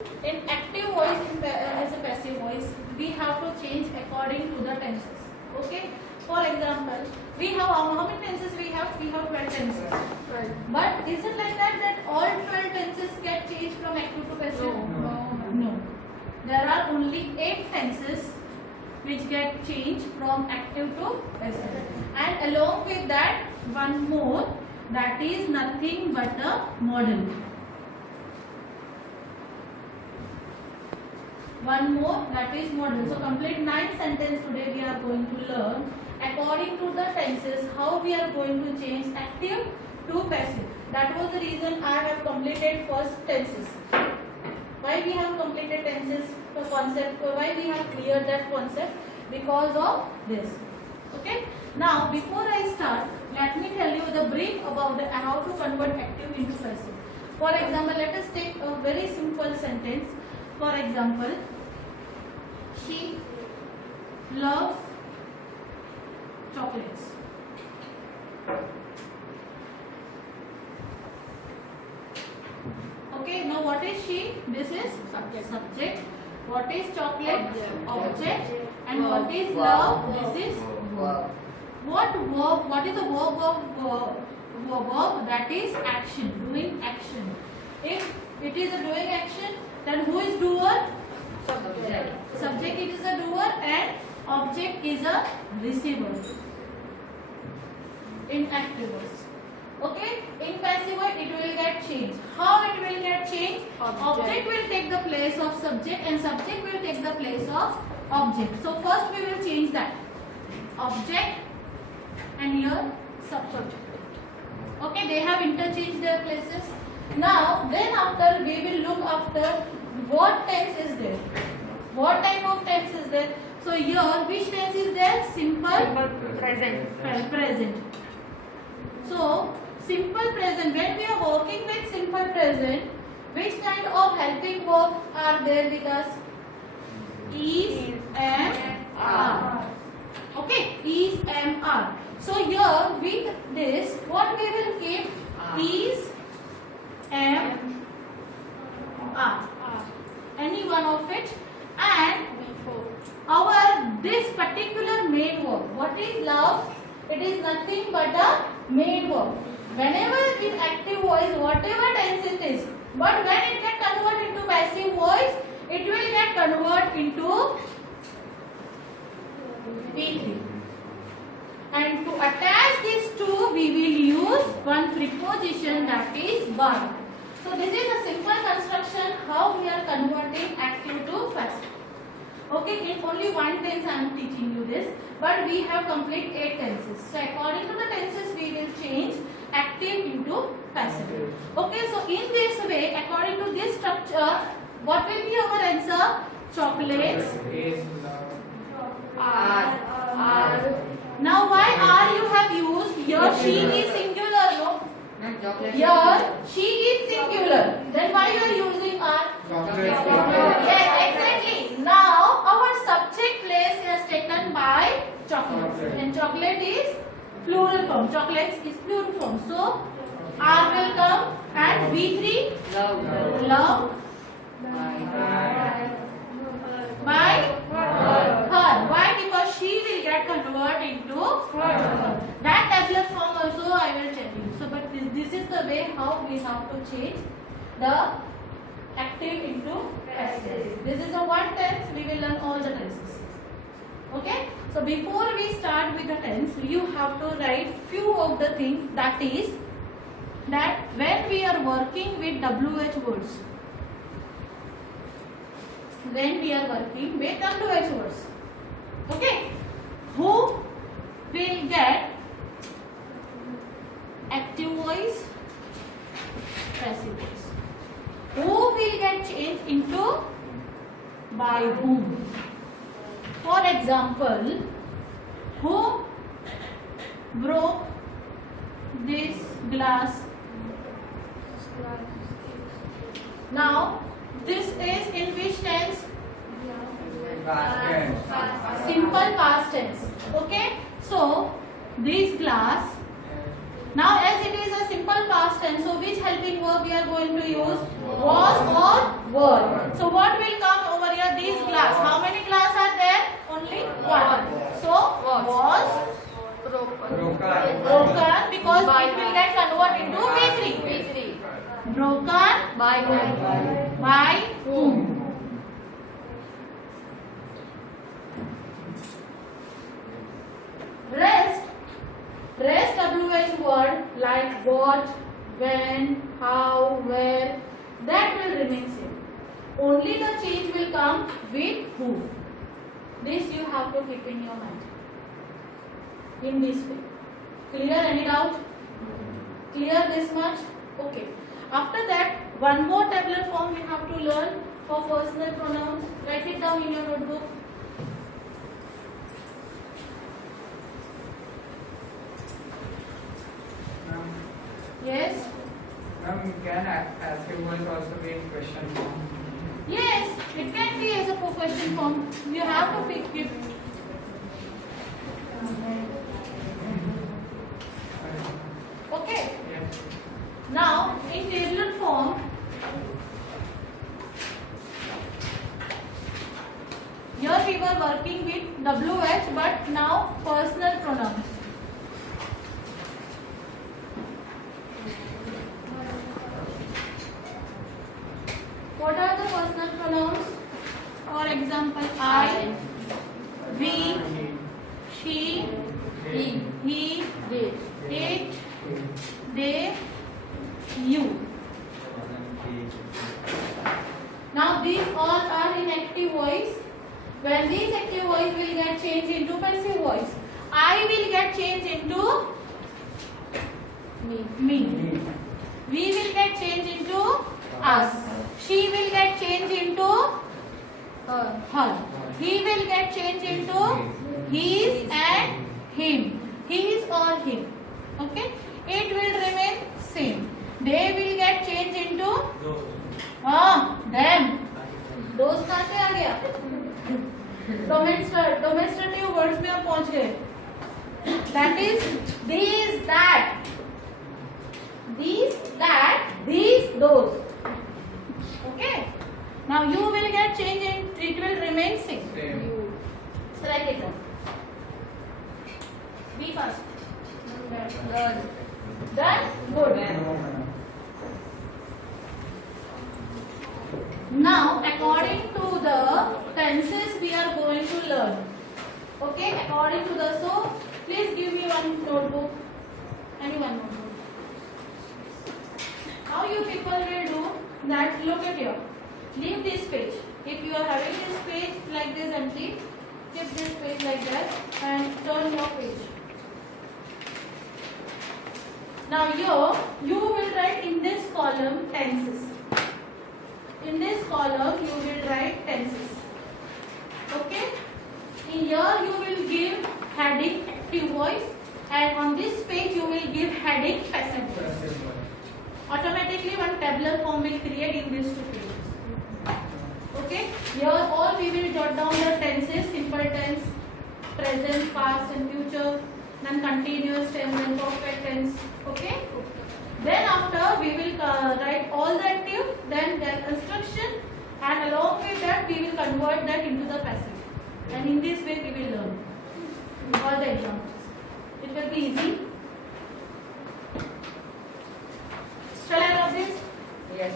In active voice as a passive voice, we have to change according to the tenses. Okay. For example, we have how many tenses we have? We have 12 tenses. Right. But is it like that all 12 tenses get changed from active to passive? No. There are only 8 tenses which get changed from active to passive. And along with that, one more, that is nothing but a model. One more, that is model. So complete 9 sentences today we are going to learn according to the tenses how we are going to change active to passive. That was the reason I have completed first tenses. Why we have completed tenses, the concept, why we have cleared that concept? Because of this. Okay. Now before I start, let me tell you the brief about how to convert active into passive. For example, let us take a very simple sentence. For example, she loves chocolates. Okay, now what is she? This is subject. What is chocolate? Object. And what is love? This is verb. What verb? What is the verb of verb? That is action, doing action. If it is a doing action, then who is doer? Subject. Subject it is a doer and object is a receiver. In active voice. Okay? In passive voice it will get changed. How it will get changed? Object will take the place of subject and subject will take the place of object. So first we will change that. Object and here subject. Okay, they have interchanged their places. Now, then after we will look after what tense is there. What type of tense is there? So here, which tense is there? Simple present. So, simple present. When we are working with simple present, which kind of helping verb are there with us? Is, am, are. Okay, is, am, are. So here with this, what we will keep? Is, am, are. Any one of it. And our this particular main verb. What is love? It is nothing but a main verb. Whenever in active voice, whatever tense it is, but when it get converted into passive voice, it will get converted into P3. And to attach these two, we will use one preposition, that is but. So this is a simple construction how we are converting active to passive. Okay, in only one tense I am teaching you this, but we have complete 8 tenses. So according to the tenses, we will change active into passive. Okay, so in this way, according to this structure, what will be our answer? Chocolates are. Now why are you have used? Here she is singular, no? Here she is singular. Then why you are using are? Yes, exactly. Now our subject place is taken by chocolates. And chocolate is plural form. Chocolates is plural form. So R will come and V3 love by her. Why? Because she will get converted into her. That tabular form also I will tell you. So, but this is the way how we have to change the active into passive. This is a one tense. We will learn all the tenses. Okay. So before we start with the tense, you have to write few of the things. That is that when we are working with WH words. When we are working with WH words. Okay. Who will get active voice, passive voice? Who will get changed into by whom? For example, who broke this glass? Now, this is in which tense? Simple past tense. Okay. So, this glass. Now, as it is a simple past tense, so which helping verb we are going to use? Was or word. So what will come over here? These glass. How many glass are there? Only one. So was broken because it will get converted into V3. Broken by whom? Rest WH word like what, when, how, where, that will remain same. Only the change will come with who. This you have to keep in your mind. In this way. Clear? Any doubt? Clear this much? Okay. After that, one more tabular form we have to learn for personal pronouns. Write it down in your notebook. Yes? Ma'am, can active voice also be in question form? Yes, it can be as a question form. You have to pick it. Okay. Yes. Now, in tabular form, here we were working with WH, but now personal pronouns. What are the personal pronouns? For example, I, we, she, he, it, they, you. Now these all are in active voice. When these active voice will get changed into passive voice, I will get changed into me. We will get changed into us. She will get changed into her. He will get changed into his and him. His or him. Okay? It will remain same. They will get changed into them. Those कहाँ से आ गया? Demonstrative words में हम पहुँच गए. That is these, that. These, that, these, those. Okay? Now you will get changed and it will remain same. So write it down. Be fast. Done? Good. Now, according to the tenses we are going to learn. Okay? According to the, so please give me one notebook. Anyone notebook. How you people will do that? Look at here. Leave this page. If you are having this page like this empty, keep this page like that and turn your page. Now here you will write in this column tenses. In this column you will write tenses. Okay? In here you will give heading active voice and on this page you will give heading passive voice. Automatically one tabular form will create in these two pages. Okay? Here all we will jot down the tenses, simple tense, present, past and future, then continuous tense and perfect tense. Okay? Then after we will write all the active, then their construction, and along with that we will convert that into the passive. And in this way we will learn all the examples. It will be easy. Shall I rub this? Yes.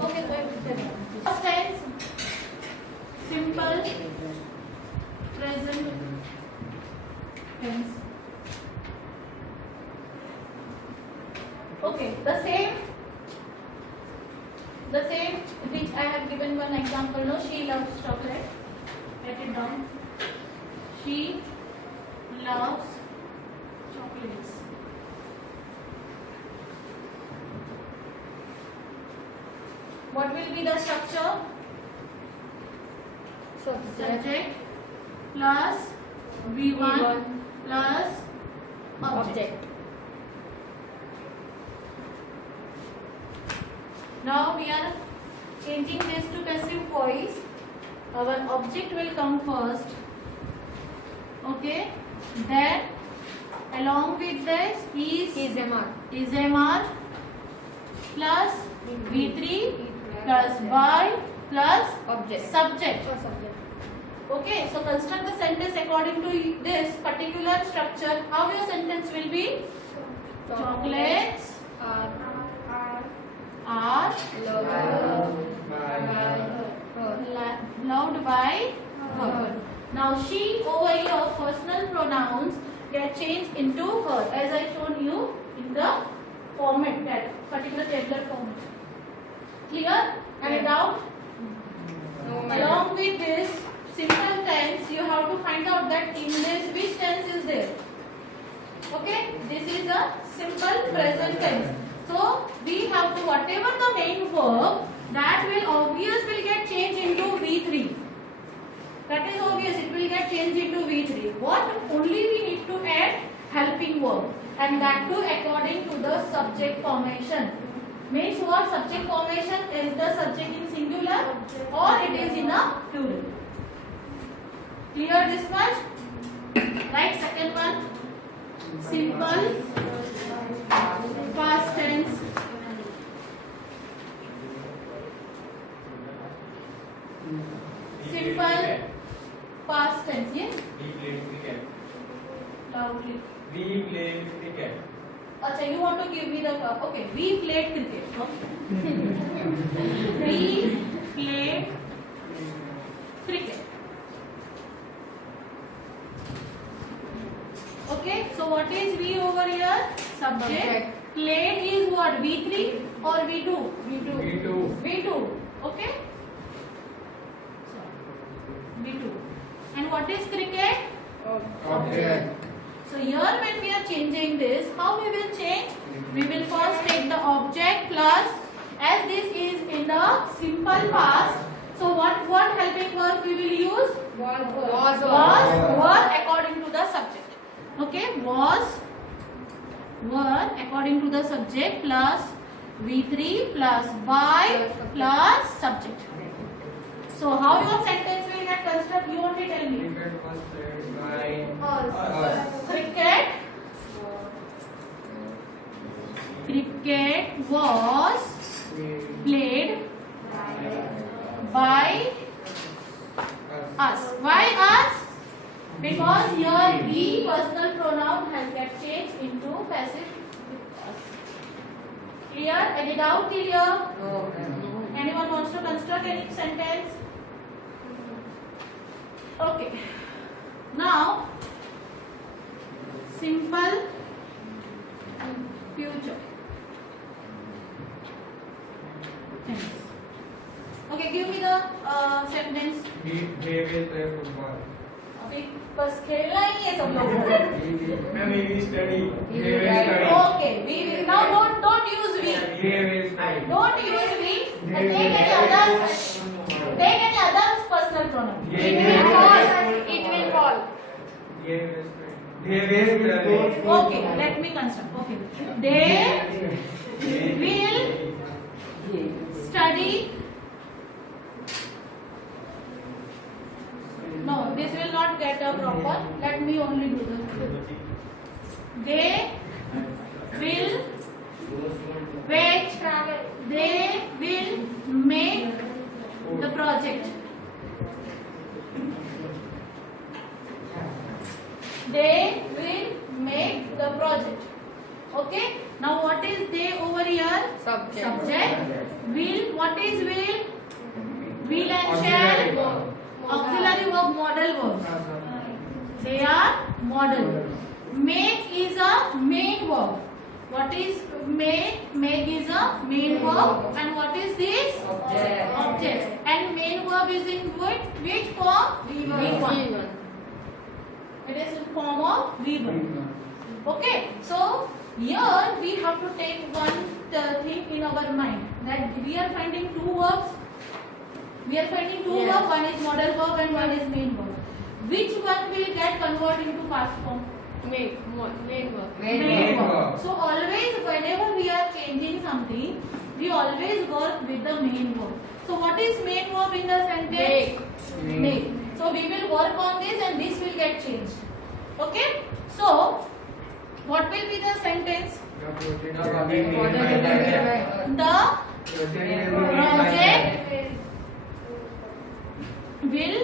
Okay, first tense, simple, present tense. Okay, the same which I have given one example. No, she loves chocolate. Write it down. She loves chocolates. What will be the structure? Subject plus V1 plus object. Now we are changing this to passive voice. Our object will come first. Okay? Then Along with this is MR. MR plus V3 plus by plus Object. subject. Subject. Okay, so construct the sentence according to this particular structure. How your sentence will be? Chocolates are are loved by her. loved by her. Now she over here personal pronouns get changed into her as I shown you in the format, that particular tabular format. Clear? Any doubt? No. Along with this simple tense, you have to find out that in this which tense is there. Okay, this is a simple present tense. So we have to, whatever the main verb, that will get changed into V3. That is obvious, it will get changed into V3. What only we need to add? Helping verb, and that too according to the subject formation. Means what? Subject formation is the subject in singular or it is in a plural. Clear this much? Right, second one. Simple past tense. Simple past tense, yes? We played cricket. Loudly. We played cricket. Acha, you want to give me the okay? We played cricket. Okay. We played cricket. Okay. So what is we over here? Subject. Played is what? V3 or V2? V2. V2. Okay. So V2. And what is cricket? Object. So here when we are changing this, how we will change? We will first take the object plus, as this is in the simple past. So what helping verb we will use? Was were according to the subject. Okay, was were according to the subject plus V3 plus by plus subject. So how your sentence will get constructed? You only tell me. Cricket was played by Us. Cricket. Cricket was played by us. Why us? Because here we personal pronoun has get changed into passive us. Clear? Any doubt till here? No. Anyone wants to construct any sentence? Okay. Now, simple future tense. Okay, give me the sentence. They will play football. अभी बस खेलना ही है सब लोगों को. Ma'am, we will study. They will study. Okay, we will now don't use we. They will study. Don't use we. And take any other personal pronoun. They It will will fall. study. It will fall. They will study. They will study. Okay, let me construct. Okay, they will study. No, this will not get a proper. Let me only do this. They will wait. They will make the project. They will make the project. Okay. Now what is they over here? Subject. Subject. Will. What is will? Will and shall. Auxiliary verb, model verbs. They are model. Make is a main verb. What is make? Make is a main verb. And what is this? Object. And main verb is in which form? V1. It is in form of V1. Okay. So here we have to take one thing in our mind, that we are finding two verbs. We are finding two Yes. verbs. One is modal verb and one is main verb. Which one will get converted into past form? Main verb. Main verb. So always whenever we are changing something, we always work with the main verb. So what is main verb in the sentence? Make. So we will work on this and this will get changed. Okay. So What will be the sentence? The project The project will be Project made will by be The project will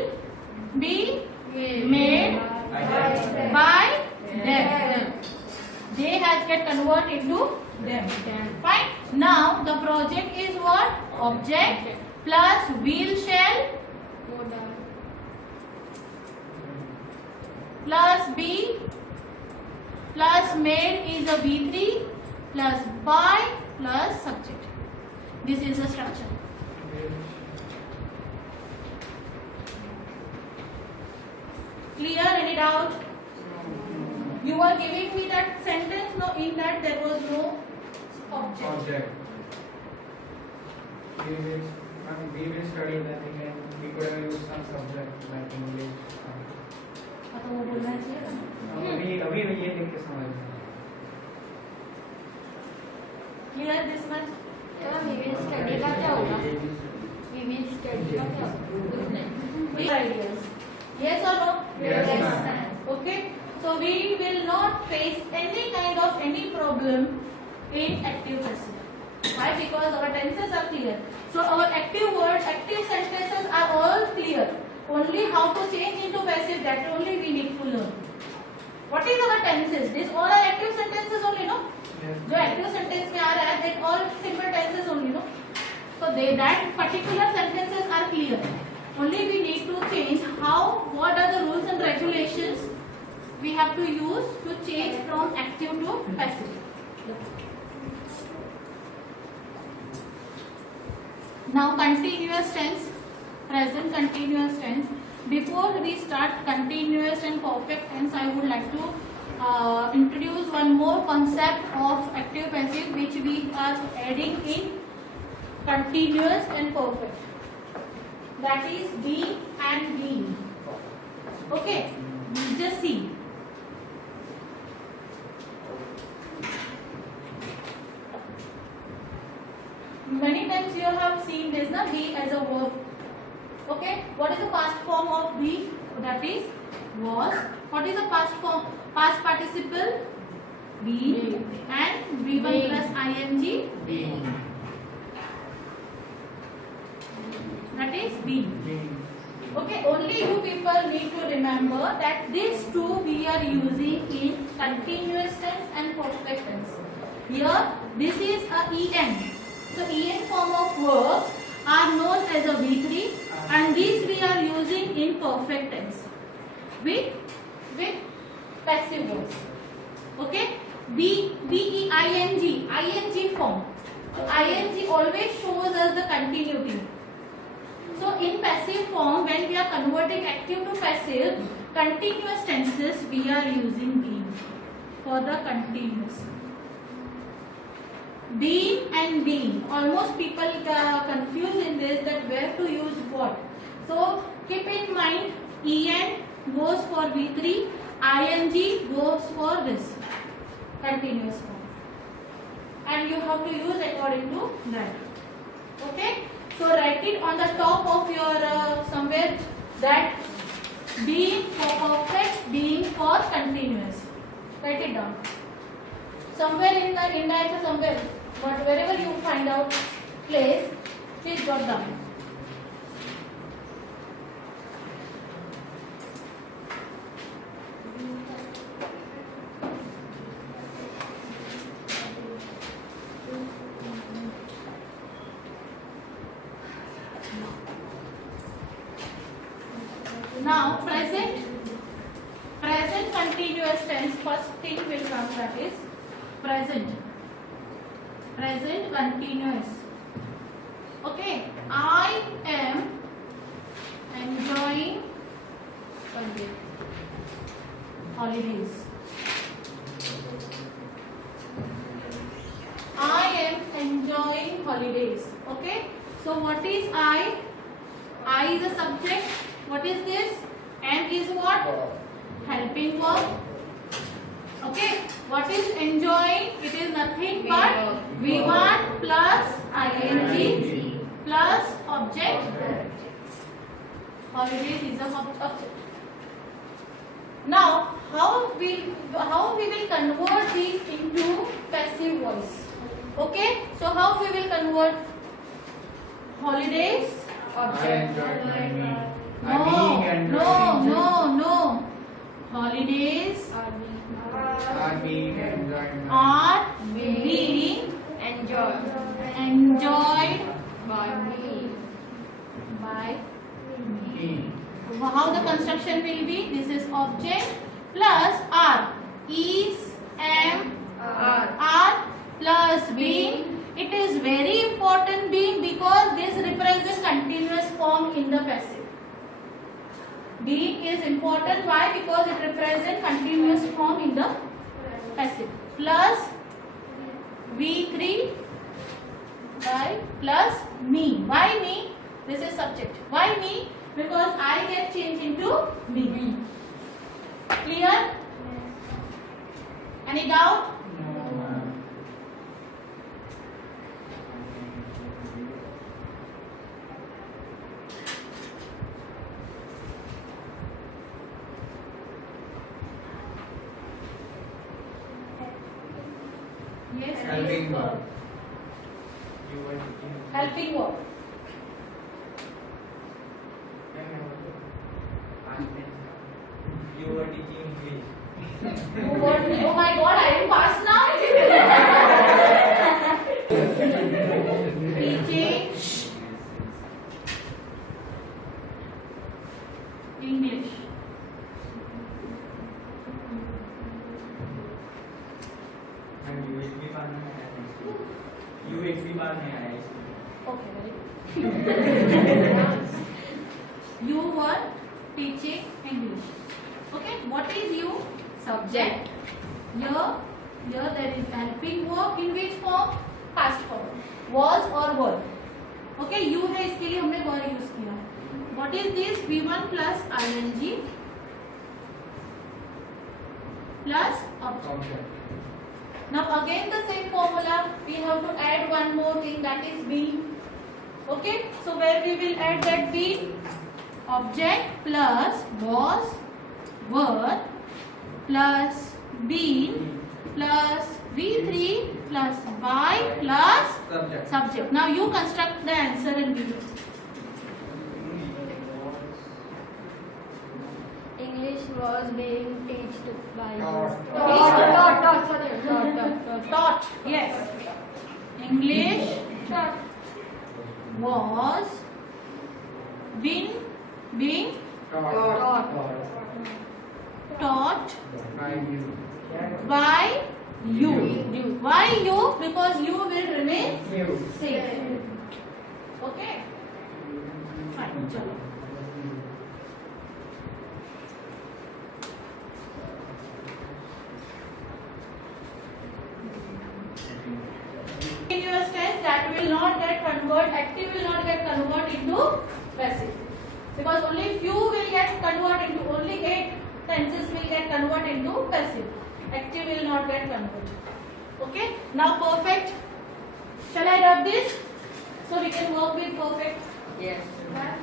be Made made By by them. They has get converted into them. Fine. Now the project is what? Object plus will shall plus be plus made is a V3 plus by plus subject. This is the structure. Clear? Any doubt? You are giving me that sentence. No, in that there was no object. object. We will study that again. We could have used some subject like English. तो वो बोलना चाहिए ना. अभी ये देख के समझ में Clear this much? स्टडी का क्या होगा? विविल स्टडी का क्या होगा? Clear ideas? Yes or no? Yes, ma'am. Okay. So we will not face any kind of any problem in active passive. Why? Because our tenses are clear. So our active words, active sentences are all clear. Only how to change into passive, that only we need to learn. What is our tenses? These all are active sentences only, no? जो active sentence में आ रहा है, they all simple tenses only, no? So they that particular sentences are clear. Only we need to change how, what are the rules and regulations we have to use to change from active to passive. Now continuous tense, present continuous tense. Before we start continuous and perfect tense, I would like to introduce one more concept of active passive which we are adding in continuous and perfect. That is be and being. Okay, just see. Many times you have seen this, na, be as a verb. Okay, what is the past form of be? That is was. What is the past form? Past participle? Be. And V1 Being. plus ing. That is be. Okay, only you people need to remember that these two we are using in continuous tense and perfect tense. Here, this is a en. So en form of verbs are known as a V3 and these we are using in perfect tense with passive verbs. Okay, ing form. So ing always shows us the continuity. So in passive form, when we are converting active to passive, continuous tenses we are using being for the continuous. Being and being. Almost people confuse in this that where to use what. So keep in mind, en goes for V3, ing goes for this continuous form. And you have to use according to that. Okay. So write it on the top of your somewhere that being for perfect, being for continuous. Write it down. Somewhere in the index, somewhere, but wherever you find out place, please jot down. Now present continuous tense, first thing will come, that is present continuous. Okay, I am enjoying holidays. I am enjoying holidays. Okay, so what is I? I is a subject. What is this? Am is what? Helping verb. Okay. What is enjoying? It is nothing but V1 plus ing plus object. Holidays is a object. Now, how we will convert voice. Okay, so how we will convert holidays? I enjoyed my meal. No, no. Holidays Are being enjoyed my are being enjoyed by me. by. me. How the construction will be? This is object plus are. Is, am, are plus being. It is very important being because this represents continuous form in the passive. Being is important. Why? Because it represents continuous form in the passive. Plus V3 by plus me. Why me? This is subject. Why me? Because I get changed into me. Clear? Any doubt? No. Yes, Helping please. verb. You were teaching. Helping verb. You were teaching English. Oh my God, I am past now. Teaching English. Ma'am USB बार में आया है। USB बार में आया है इसमें। Okay, very good. You were teaching English. Okay, what is you? Subject. Here there is helping verb in which form? Past form. Was or were. Okay, you है इसके लिए हमने were use किया. What is this? V1 plus ing plus object. Object. Now again the same formula. We have to add one more thing, that is being. Okay, so where we will add that being? Object plus was, were plus been plus V3 plus by plus Subject. subject. Now you construct the answer and give it. English was being taught by Taught. Taught. Yes. English was being Taught. taught By you. by you. Why you? Because you will remain You. same. Okay. Fine. चलो. Continuous tense that will not get converted, active will not get converted into passive. Because only few will get converted into, only 8 tenses will get converted into passive. Active will not get converted. Okay. Now perfect. Shall I rub this? So we can work with perfect. Yes.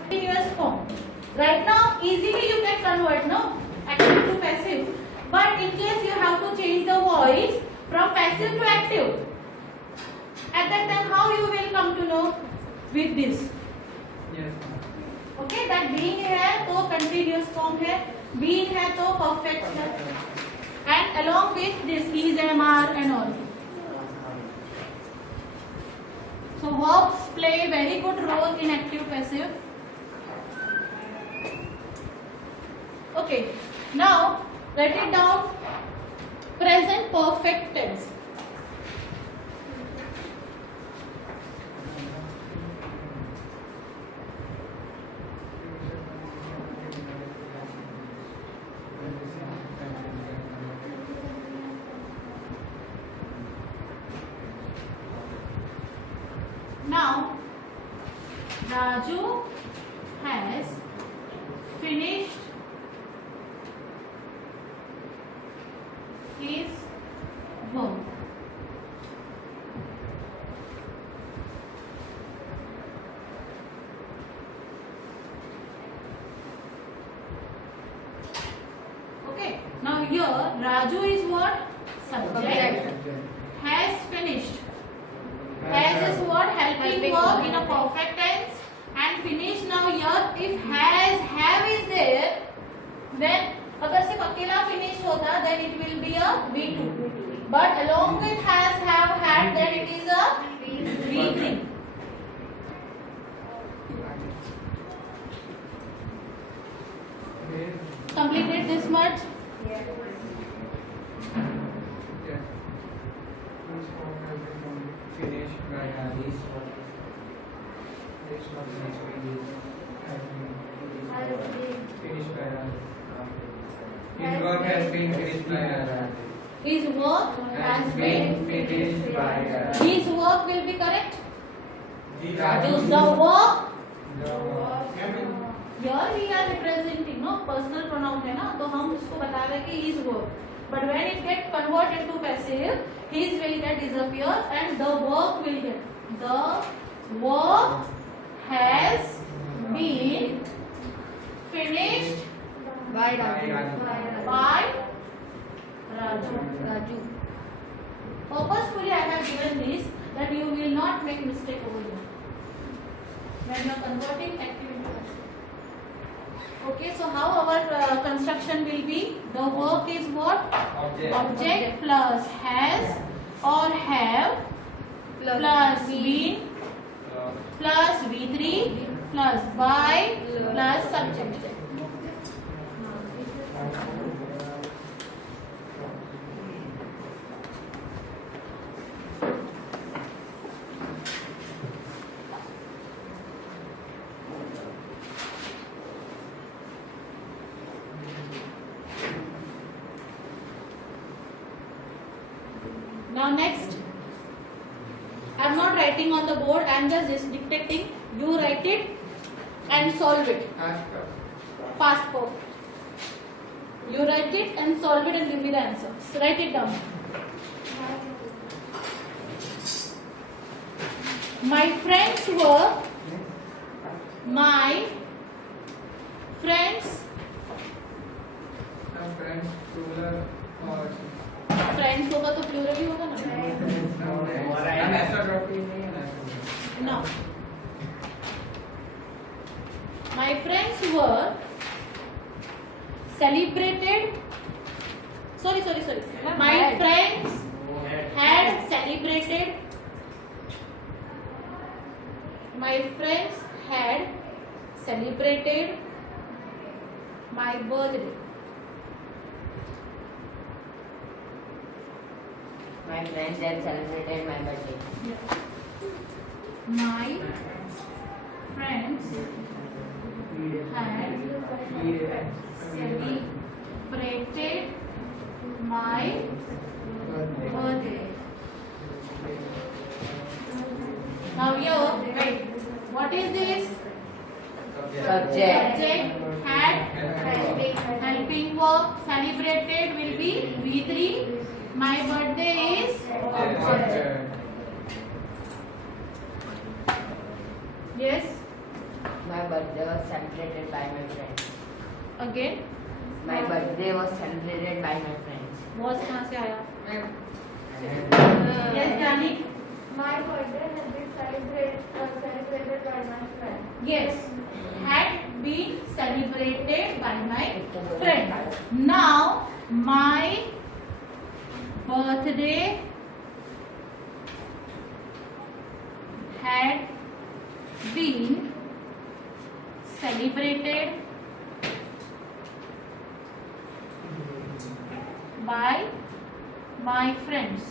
Continuous form. Right now, easily you can convert, no? Active to passive. But in case you have to change the voice from passive to active, at that time how you will come to know with this? Yes. Okay, that being है तो continuous form है, being है तो perfect है, and along with this is, am, are and all. So verbs play very good role in active passive. Okay, now write it down. Present perfect tense. Now, Raju has finished his work. Okay. Now here, Raju is what? Subject. Subject. Has finished. verb in a perfect tense and finish. Now here if has, have is there, then अगर सिर्फ अकेला finish होता then it will be a V2. But along with has, have, had, then it is a V3. Completed this much? Yes. This form has been finished by This one. this one has been finished by his work has been finished by His work has been finished by His work will be correct. Raju. The work. The work. Here we are representing no personal pronoun है ना, तो हम उसको बता रहे हैं कि his work. But when it get convert into passive, his will get disappear and the work will get. The work has been finished By Raju. by Raju. Raju. Purposefully I have given this that you will not make mistake over here when you are converting active into passive. Okay, so how our construction will be? The work is what? Object plus has or have plus been plus V3 plus by plus subject. Now next, I am not writing on the board, I am just dictating. You write it and solve it. Past perfect. You write it and solve it and give me the answer. So write it down. My friends were. My friends. Friends, plural or Friends होगा तो plural ही होगा ना. No. My friends were celebrated. Sorry. My friends had celebrated. My friends had celebrated my birthday. My friends have celebrated my birthday. My friends had celebrated my birthday. Now here, right? What is this? Subject. Subject had helping verb. Celebrated will be V3. My birthday is yes. My birthday was celebrated by my friends. Again. My birthday was celebrated by my friends. Was कहाँ से आया? Yes, Dani. My birthday has been celebrated by my friend. Yes, had been celebrated by my friend. Now, my birthday had been celebrated by my friends.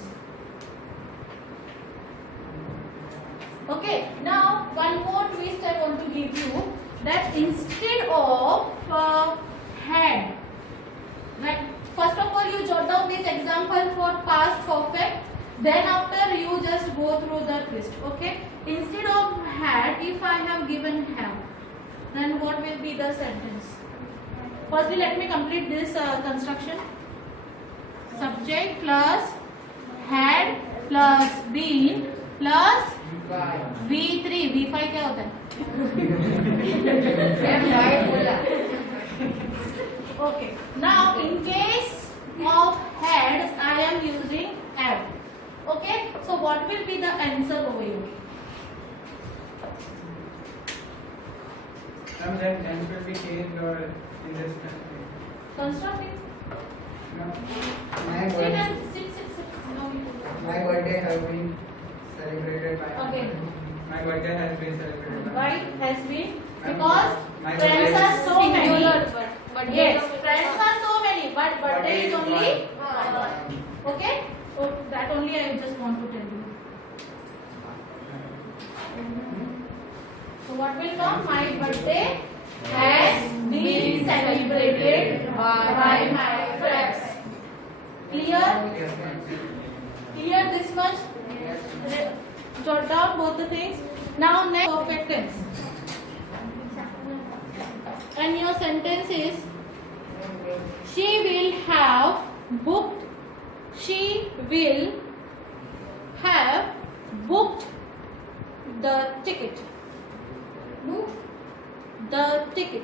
Okay, now one more twist I want to give you, that instead of had, right, first of all you jot down this example for past perfect, then after you just go through the twist. Okay, instead of had, if I have given have, then what will be the sentence? Firstly, let me complete this construction. Subject plus had plus been plus V3. V5 क्या होता है? Okay. Now in case of had, I am using have. Okay. So what will be the answer over here? Then should be changed or in this country. Constructive. No. Sit. No, My birthday has been celebrated by. Okay. My birthday has been celebrated by. Why has been? Because My friends birthday are is- so many. Singular, but Yes, friends are so many, but birthday is only one. one. Okay? So that only I just want to tell you. So what will come? My birthday has been celebrated by my friends. Clear? Yes, ma'am. Clear this much? Yes. Jot down both the things. Now next perfect tense. And your sentence is she will have booked. She will have booked the ticket. The ticket.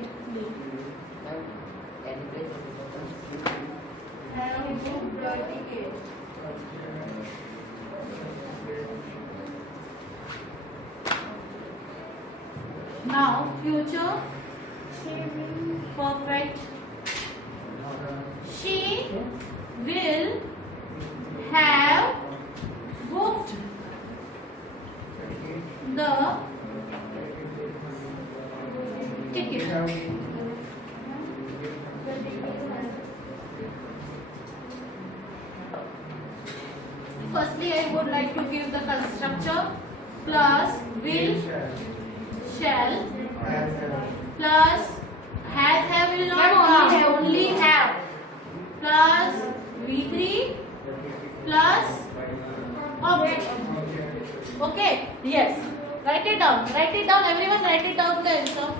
Have booked the ticket. Now future perfect. She will have booked the ticket. Firstly, I would like to give the structure plus will, shall, plus has, have, will not come, only have, plus V3 plus object. Okay, yes. Write it down, everyone write it down the answer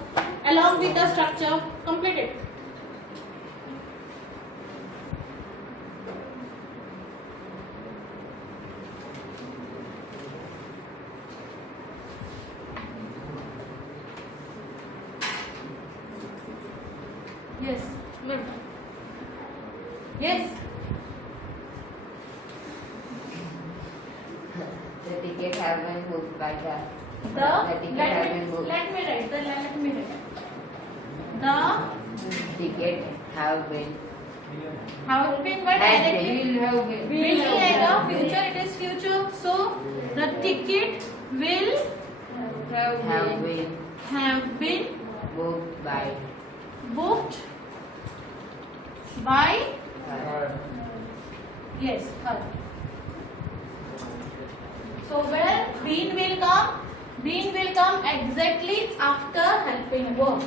along with the structure. Complete it. Yes. Yes. The ticket have been booked by the The ticket let have me been booked. let me write. The Ticket have been have been by has directly been have been will नहीं आएगा. Future it is future. So the ticket will have been booked by booked by yes her. So where been will come? Been will come exactly after helping verb.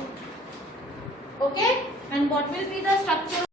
Okay? And what will be the structure?